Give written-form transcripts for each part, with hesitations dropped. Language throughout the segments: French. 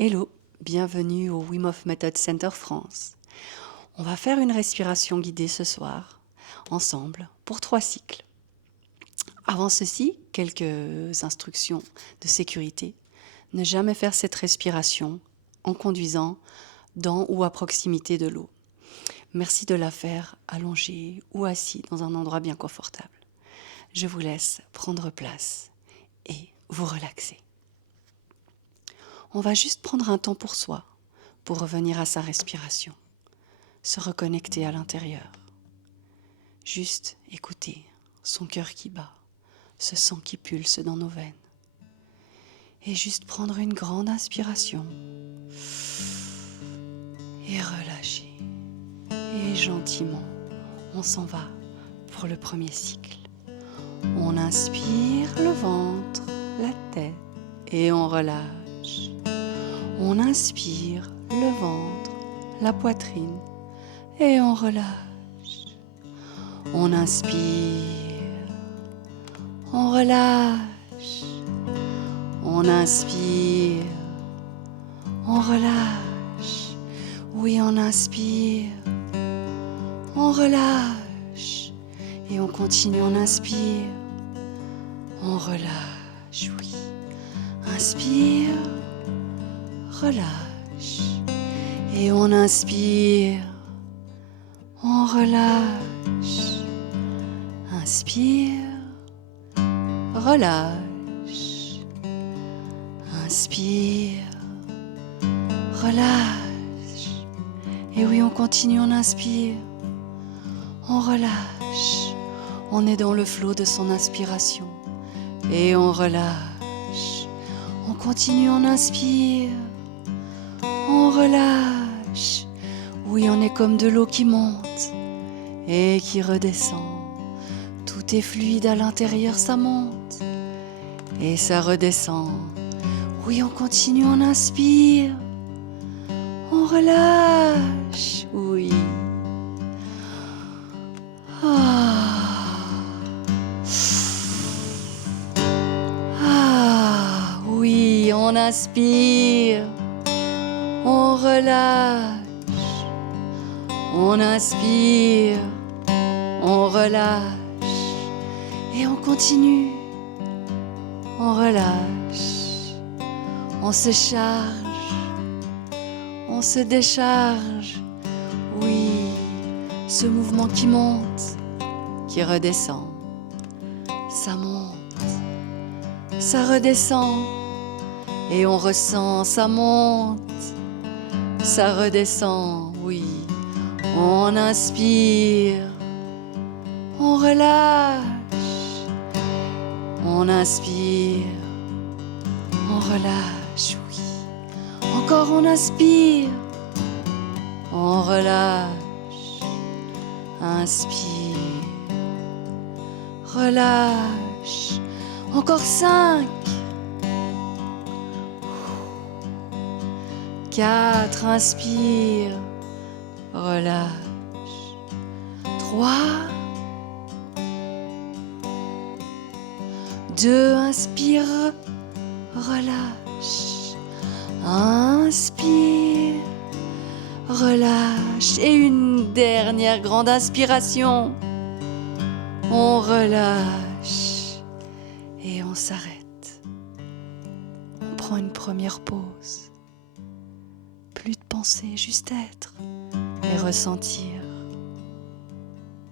Hello, bienvenue au Wim Hof Method Center France. On va faire une respiration guidée ce soir, ensemble, pour 3 cycles. Avant ceci, quelques instructions de sécurité. Ne jamais faire cette respiration en conduisant dans ou à proximité de l'eau. Merci de la faire allongée ou assis dans un endroit bien confortable. Je vous laisse prendre place et vous relaxer. On va juste prendre un temps pour soi, pour revenir à sa respiration, se reconnecter à l'intérieur. Juste écouter son cœur qui bat, ce sang qui pulse dans nos veines. Et juste prendre une grande inspiration et relâcher. Et gentiment, on s'en va pour le premier cycle. On inspire le ventre, la tête et on relâche. On inspire le ventre, la poitrine et on relâche. On inspire, on relâche. On inspire, on relâche. Oui, on inspire, on relâche. Et on continue, on inspire, on relâche, oui. Inspire, relâche. Et on inspire, on relâche. Inspire, relâche. Inspire, relâche. Et oui, on continue, on inspire, on relâche. On est dans le flot de son inspiration. Et on relâche. On continue, on inspire, on relâche. Oui, on est comme de l'eau qui monte et qui redescend. Tout est fluide à l'intérieur, ça monte et ça redescend. Oui, on continue, on inspire, on relâche. Oui. Oui, on inspire, on relâche. On inspire, on relâche. Et on continue, on relâche. On se charge, on se décharge. Oui, ce mouvement qui monte, qui redescend. Ça monte, ça redescend. Et on ressent, ça monte, ça redescend. Oui, on inspire, on relâche. On inspire, on relâche, oui. Encore on inspire, on relâche. Inspire, relâche. Encore 5, 4, inspire, relâche. 3, 2, inspire, relâche. Inspire, relâche. Et une dernière grande inspiration. On relâche et on s'arrête. On prend une première pause. Plus de pensée, juste être et ressentir.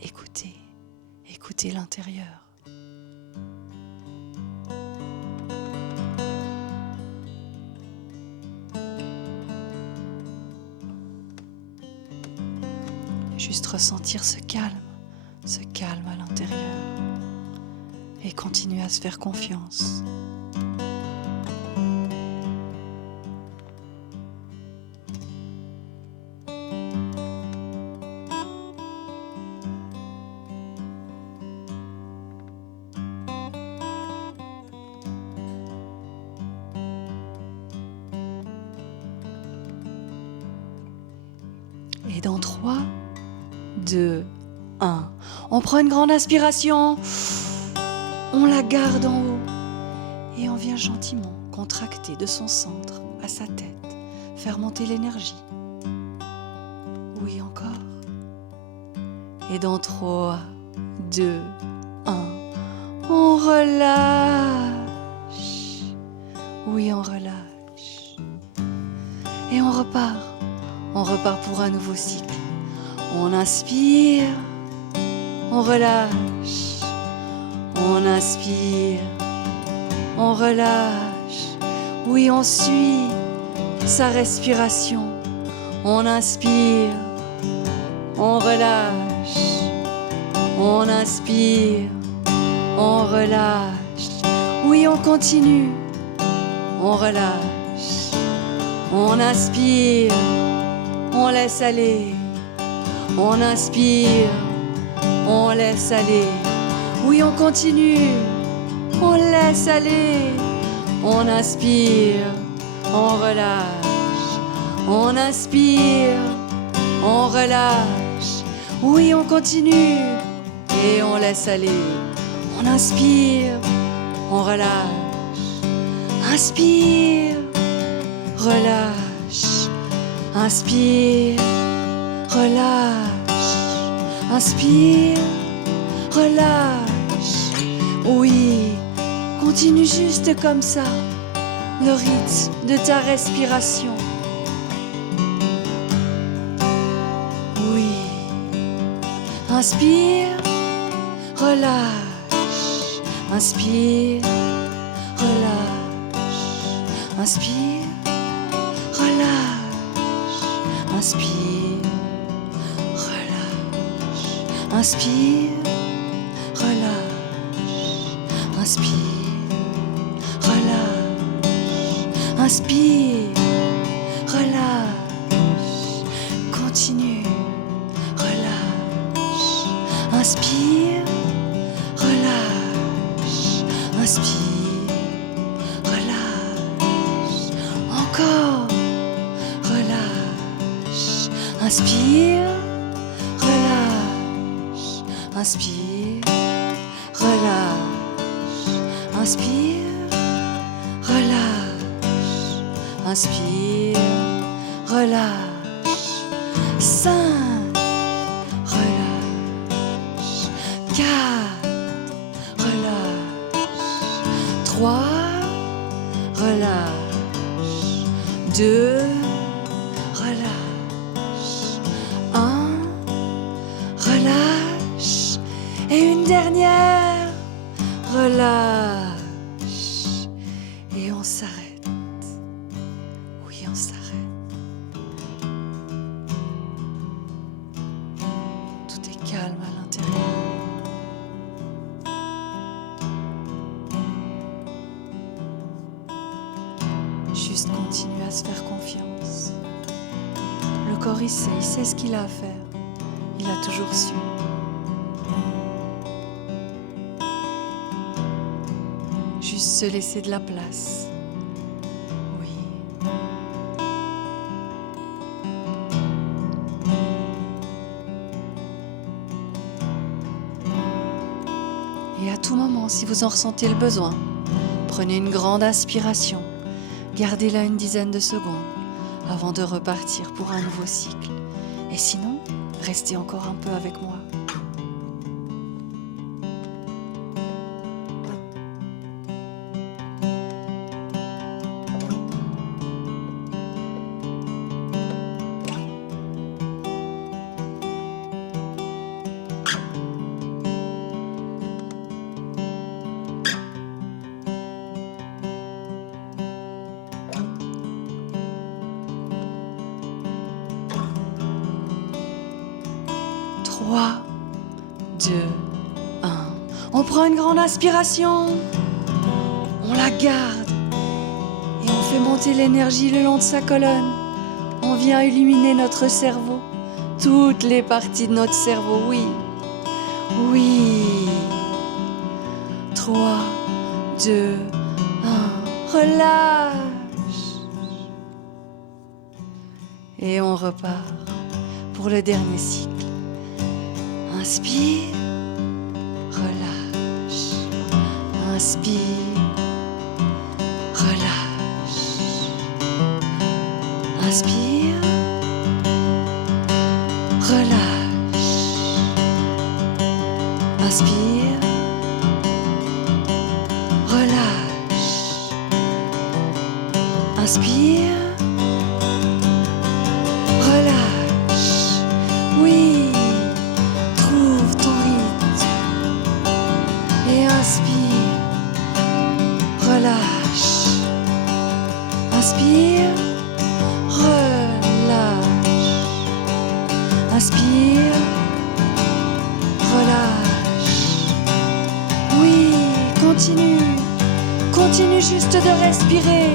Écouter, écouter l'intérieur. Juste ressentir ce calme à l'intérieur et continuer à se faire confiance. Et dans 3, 2, 1, on prend une grande inspiration, on la garde en haut et on vient gentiment contracter de son centre à sa tête faire monter l'énergie. Oui, encore. Et dans 3, 2, 1, on relâche. Oui, on relâche. Et on repart. On repart pour un nouveau cycle. On inspire. On relâche. On inspire. On relâche. Oui, on suit sa respiration. On inspire. On relâche. On inspire. On relâche. Oui, on continue. On relâche. On inspire. On laisse aller. On inspire. On laisse aller. Oui, on continue. On laisse aller. On inspire. On relâche. On inspire. On relâche. Oui, on continue. Et on laisse aller. On inspire. On relâche. Inspire. Relâche. Inspire. Relâche. Inspire. Relâche. Oui. Continue juste comme ça. Le rythme de ta respiration. Oui. Inspire. Relâche. Inspire. Relâche. Inspire. Relâche. Inspire. Relâche. Inspire. Relâche. Inspire. Relâche. Inspire. Relâche. Continue. Relâche. Inspire. Relâche. Inspire. Relâche. Encore. Relâche. Inspire. Relâche. Inspire. Relâche. Inspire. Relâche. Inspire. Relâche. 5. Relâche. 4. Relâche. 3. Relâche. 2. Relâche. 1. Relâche. Et une dernière. Relâche. Et on s'arrête. Oui, on s'arrête. Tout est calme à l'intérieur. Juste continuer à se faire confiance. Le corps, il sait ce qu'il a à faire. Il a toujours su. Juste se laisser de la place. Oui. Et à tout moment, si vous en ressentez le besoin, prenez une grande inspiration. Gardez-la une dizaine de secondes avant de repartir pour un nouveau cycle. Et sinon, restez encore un peu avec moi. Trois, 2, 1. On prend une grande inspiration. On la garde. Et on fait monter l'énergie le long de sa colonne. On vient illuminer notre cerveau. Toutes les parties de notre cerveau, oui. Oui. 3, 2, 1. Relâche. Et on repart pour le dernier cycle. Inspire, relâche. Inspire, relâche. Inspire. Relâche. Inspire. Relâche. Inspire. Relâche. Oui, trouve ton rythme. Et inspire. Relâche. Inspire. Relâche. Inspire. Relâche. Oui, continue. Continue juste de respirer.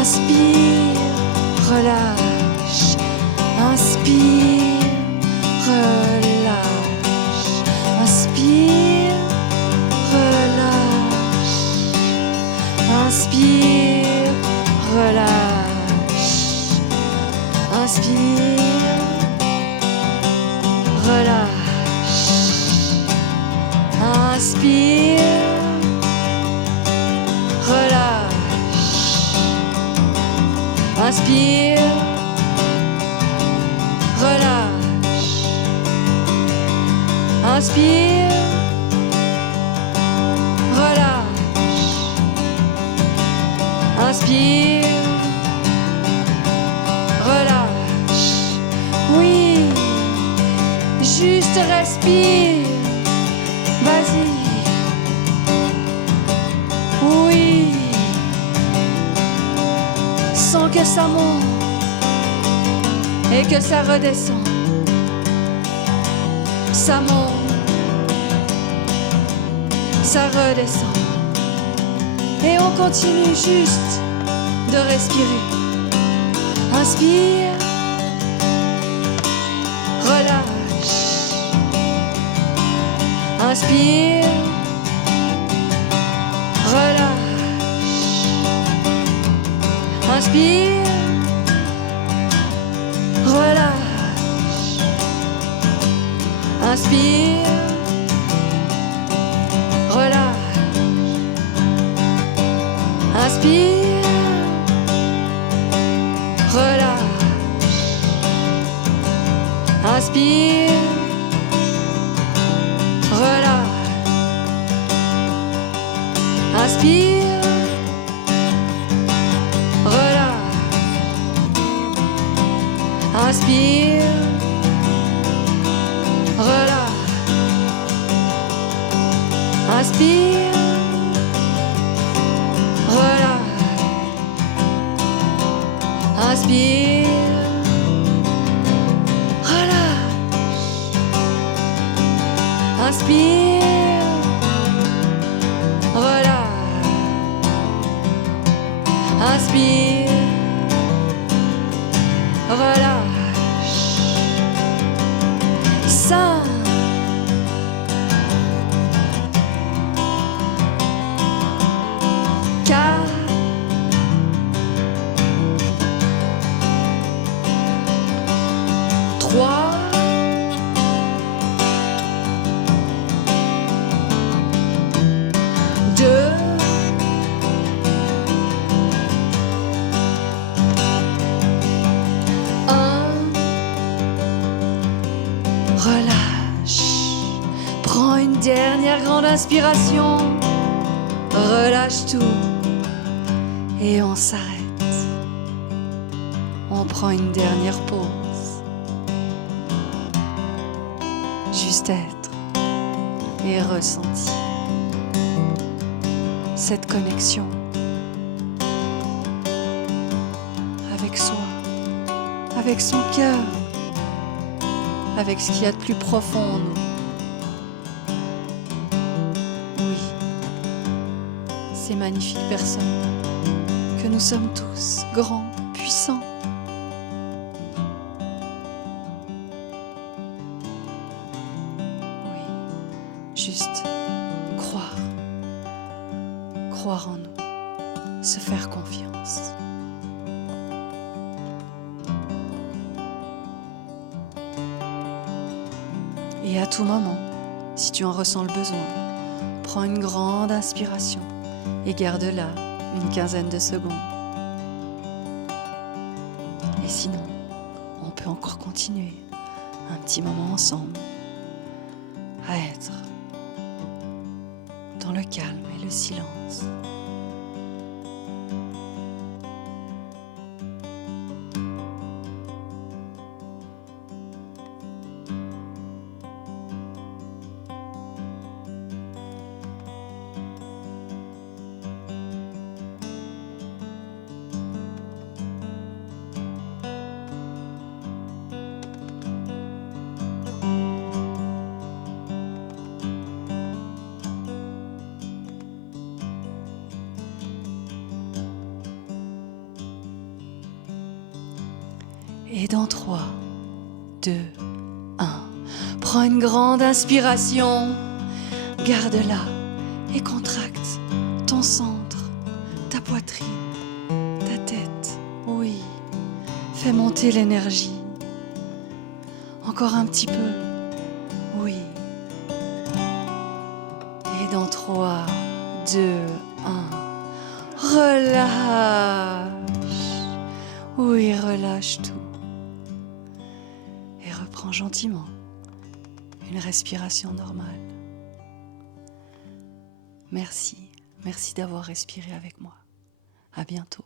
Inspire. Relâche. Inspire. Relâche. Inspire. Relâche. Inspire. Relâche. Inspire. Relâche. Inspire. Relâche. Inspire. Relâche. Inspire. Relâche. Inspire. Relâche. Oui. Juste respire. Vas-y. Oui. Sens que ça monte et que ça redescend. Ça monte, ça redescend. Et on continue juste de respirer. Inspire. Relâche. Inspire. Relâche. Inspire. Relâche. Inspire. Relâche. Inspire. Relâche. Inspire. Relâche. Inspire. Relâche. Inspire. Relâche. Inspire. Relâche. Inspire. Relâche. Inspire. Relâche. Inspire. Relâche. 5. 4. 3. 2. 1. Relâche. Prends une dernière grande inspiration. Relâche tout. Et on s'arrête. On prend une dernière pause. Juste être et ressentir cette connexion avec soi, avec son cœur, avec ce qu'il y a de plus profond en nous. Oui, ces magnifiques personnes que nous sommes tous, grands, puissants. Oui, juste croire, croire en nous, se faire confiance. Et à tout moment, si tu en ressens le besoin, prends une grande inspiration et garde-la une quinzaine de secondes. Et sinon, on peut encore continuer un petit moment ensemble à être dans le calme et le silence. Et dans 3, 2, 1, prends une grande inspiration, garde-la et contracte ton centre, ta poitrine, ta tête. Oui, fais monter l'énergie. Encore un petit peu. Oui. Et dans 3, 2, 1, relâche. Oui, relâche tout. Et reprends gentiment une respiration normale. Merci d'avoir respiré avec moi. À bientôt.